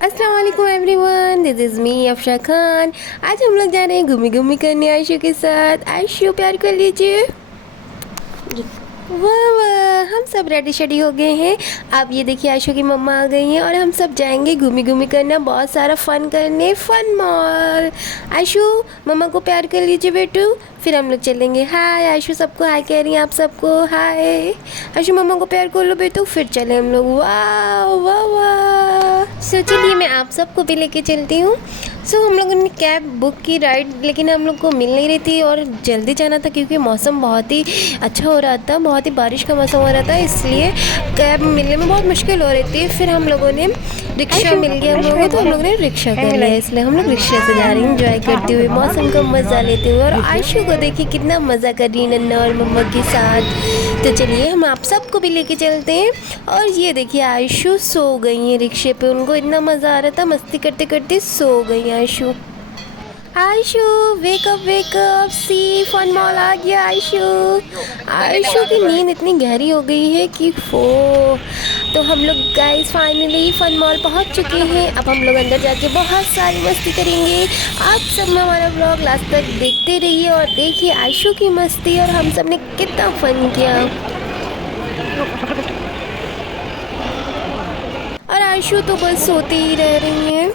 अस्सलाम वालेकुम everyone, this is me Afsha Khan. आज हम लोग जा रहे हैं घूमी घूमी करने आयशु के साथ। आयशु प्यार कर लीजिए। वाह वाह, हम सब रेडी शेडी हो गए हैं। अब ये देखिए आयशु की मम्मा आ गई हैं और हम सब जाएंगे घूमी घूमी करना, बहुत सारा फ़न करने, फ़न मॉल। आयशु मम्मा को प्यार कर लीजिए बेटू। फिर हम लोग चलेंगे। हाय आयशु सबको हाय कह रही हैं आप सबको हाय। आयशु मम्मा को प्यार कर लो बेटू, फिर चले हम लोग। वाह वाह वाह। सो चलिए मैं आप सबको भी लेके चलती हूँ। हम लोगों ने कैब बुक की राइड, लेकिन हम लोग को मिल नहीं रही थी और जल्दी जाना था क्योंकि मौसम बहुत ही अच्छा हो रहा था, बहुत ही बारिश का मौसम हो रहा था, इसलिए कैब मिलने में बहुत मुश्किल हो रही थी। फिर हम लोगों ने रिक्शा मिल गया हम लोगों को, तो हम लोग ने रिक्शा कर लिया, इसलिए हम लोग रिक्शा से जा रहे हैं इंजॉय करते हुए, मौसम का मज़ा लेते हुए। और आयशु को देखिए कितना मज़ा कर रही है नन्ना और मम्मा के साथ। तो चलिए हम आप सबको भी लेके चलते हैं। और ये देखिए आयशु सो गई है रिक्शे पे, उनको इतना मज़ा आ रहा था, मस्ती करते करते सो गई आयशु। आयशु वेक अप, सी फन मॉल आ गया आयशु। आयशु की नींद इतनी गहरी हो गई है कि तो हम लोग गाइस फाइनली फन मॉल पहुंच चुके हैं। अब हम लोग अंदर जाके बहुत सारी मस्ती करेंगे। आप सब हमारा व्लॉग लास्ट तक देखते रहिए और देखिए आयशु की मस्ती और हम सब ने कितना फन किया। और आयशु तो बस सोती ही रह रही है।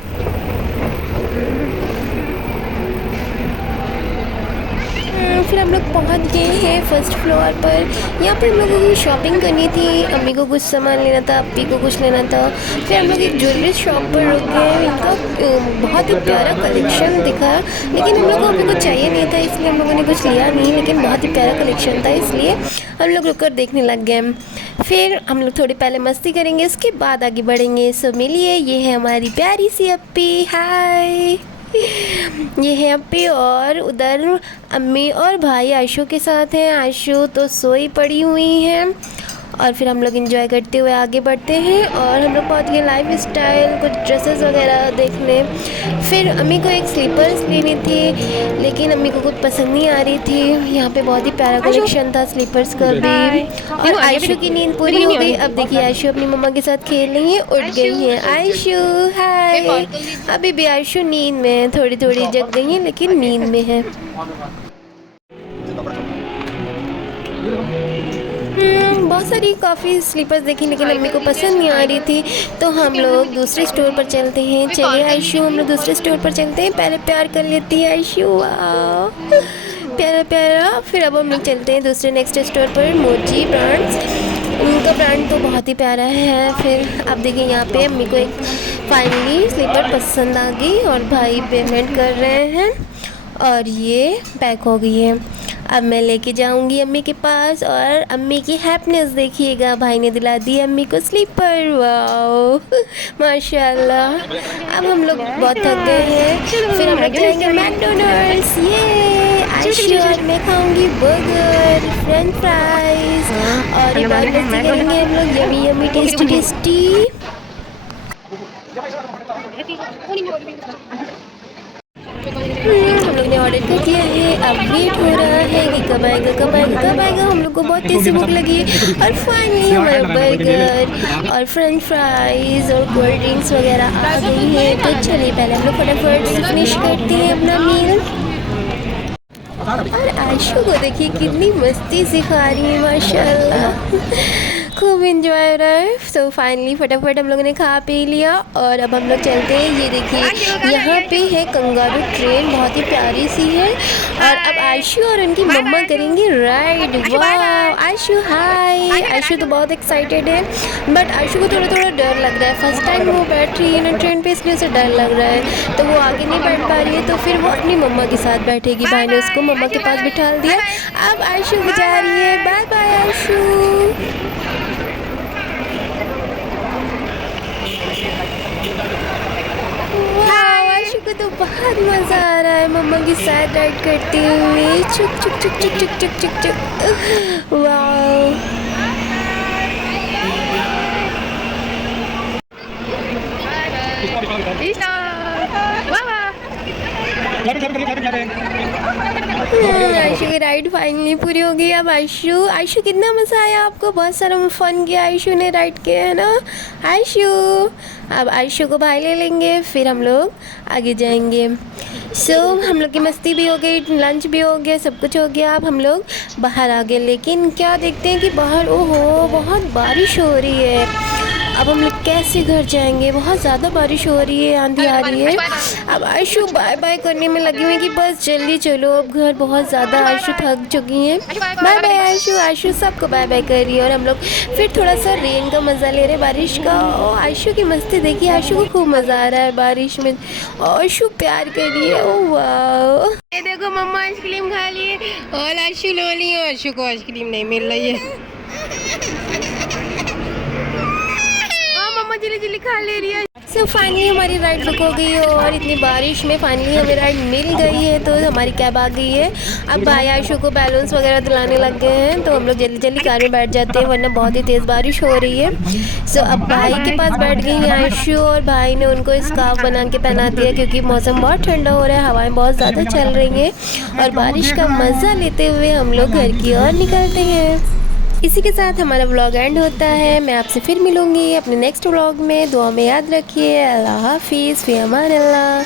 फिर हम लोग पहुंच गए हैं फर्स्ट फ्लोर पर। यहाँ पर हम लोगों को शॉपिंग करनी थी, अम्मी को कुछ सामान लेना था, अप्पी को कुछ लेना था। फिर हम लोग एक ज्वेलरी शॉप पर रुक गए। इनका बहुत ही प्यारा कलेक्शन दिखा, लेकिन हम लोग को अभी कुछ चाहिए नहीं था, इसलिए हम लोगों ने कुछ लिया नहीं, लेकिन बहुत ही प्यारा कलेक्शन था, इसलिए हम लोग रुक कर देखने लग गए। फिर हम लोग थोड़ी पहले मस्ती करेंगे, उसके बाद आगे बढ़ेंगे। सो मिलिए, ये है हमारी प्यारी सी अप्पी। हाय, ये है अप्पी और उधर अम्मी और भाई आयशु के साथ हैं। आयशु तो सोई पड़ी हुई हैं। और फिर हम लोग एंजॉय करते हुए आगे बढ़ते हैं और हम लोग पहुँच गए लाइफ स्टाइल, कुछ ड्रेसेस वगैरह देखने। फिर अम्मी को एक स्लीपर्स लेनी थी, लेकिन अम्मी को कुछ पसंद नहीं आ रही थी। यहाँ पे बहुत ही प्यारा कलेक्शन था स्लीपर्स का भी। और आयशु की नींद पूरी हो गई। अब देखिए आयशु अपनी मम्मा के साथ खेल रही है, उठ गई है आयशु। हाय, अभी भी आयशु नींद में है, थोड़ी थोड़ी जग गई है लेकिन नींद में है। बहुत सारी काफ़ी स्लीपर्स देखी, लेकिन अम्मी को पसंद नहीं आ रही थी, तो हम लोग दूसरे स्टोर पर चलते हैं। चलिए आयशु, हम लोग दूसरे स्टोर पर चलते हैं, पहले प्यार कर लेती है आयशु। वाह प्यारा प्यारा। फिर अब हम लोग चलते हैं दूसरे नेक्स्ट स्टोर पर, मोची ब्रांड्स। उनका ब्रांड तो बहुत ही प्यारा है। फिर अब देखिए यहाँ पे अम्मी को एक फाइनली स्लीपर पसंद आ गई और भाई पेमेंट कर रहे हैं और ये पैक हो गई है। अब मैं लेके जाऊंगी अम्मी के पास और अम्मी की हैप्पीनेस देखिएगा, भाई ने दिला दी अम्मी को स्लीपर। वाओ माशाल्लाह। अब हम लोग बहुत थक गए हैं, फिर हम लोग जाएंगे मैकडोनल्ड्स। ये आयशु और मैं खाऊंगी बर्गर, फ्रेंच फ्राइज और ये बात मस्ती करेंगे हम लोग, यमी यमी टेस्टी टेस्टी। हम लोग ने ऑर्डर कर दिया है, अब वेट हो रहा है कि कब आएगा कब आएगा कब आएगा। हम लोग को बहुत तेज़ी भूख लगी है और फाइनली हमारा बर्गर और फ्रेंच फ्राइज़ और कोल्ड ड्रिंक्स वगैरह आ गई हैं। तो चलिए पहले हम लोग फटाफट से फिनिश करते हैं अपना मील। और आयशु को देखिए कितनी मस्ती सिखा रही है माशाल्लाह, खूब इंजॉय हो रहा है। तो फाइनली फटाफट हम लोगों ने खा पी लिया और अब हम लोग चलते हैं। ये देखिए यहाँ पे है कंगारू ट्रेन, बहुत ही प्यारी सी है। और अब आयशु और उनकी मम्मा करेंगे राइड। वाह आयशु हाय। आयशु तो बहुत एक्साइटेड है, बट आयशु को थोड़ा थोड़ा डर लग रहा है, फर्स्ट टाइम वो बैठ रही है ना ट्रेन पे, इसलिए उसे डर लग रहा है, तो वो आगे नहीं बैठ पा रही है। तो फिर वो अपनी मम्मा के साथ बैठेगी, भाई ने उसको मम्मा के पास बिठा दिया। अब आयशु भी जा रही है। Bye bye Aishu. आयशु को तो बहुत मज़ा आ रहा है मम्मा के साथ राइड करते हुए। चुक चुक चुक चुक चुक चुक चुक चुक। वाह आयशु की राइड फाइनली पूरी हो गई। अब आयशु आयशु कितना मज़ा आया आपको? बहुत सारा फन किया आयशु ने राइड किया है ना आयशु? अब आयशु को भाई ले लेंगे, फिर हम लोग आगे जाएंगे। हम लोग की मस्ती भी हो गई, लंच भी हो गया, सब कुछ हो गया। अब हम लोग बाहर आ गए, लेकिन क्या देखते हैं कि बाहर ओहो बहुत बारिश हो रही है। अब हम लोग कैसे घर जाएंगे? बहुत ज़्यादा बारिश हो रही है, आंधी आ रही है। अब आयशु बाय बाय करने में लगी हुई है कि बस जल्दी चलो अब घर, बहुत ज़्यादा आयशु थक चुकी हैं। Bye bye Aishu. आयशु सबको बाय बाय कर रही है और हम लोग फिर थोड़ा सा रेन का मज़ा ले रहे हैं, बारिश का। और आयशु की मस्ती देखिए, आयशु को खूब मज़ा आ रहा है बारिश में। आयशु प्यार कर रही है। ओह वाह, ये देखो मम्मा आइसक्रीम खा लिए और आयशु लो ली है। आयशु को आइसक्रीम नहीं मिल रही है। जिली जिली खा ले रही है। फाइनली हमारी राइड बुक हो गई है और इतनी बारिश में फाइनली हमें राइड मिल गई है, तो हमारी कैब आ गई है। अब भाई आयशु को बैलून्स वगैरह दिलाने लग गए हैं, तो हम लोग जल्दी जल्दी कार में बैठ जाते हैं, वरना बहुत ही तेज़ बारिश हो रही है। अब भाई के पास बैठ गई है आयशु और भाई ने उनको स्कार्फ बना के पहना दिया, क्योंकि मौसम बहुत ठंडा हो रहा है, हवाएं बहुत ज़्यादा चल रही हैं और बारिश का मज़ा लेते हुए हम लोग घर की ओर निकलते हैं। इसी के साथ हमारा व्लॉग एंड होता है। मैं आपसे फिर मिलूँगी अपने नेक्स्ट व्लॉग में। दुआ में याद रखिए। अल्लाह हाफिज़, फ़ी अमान अल्लाह।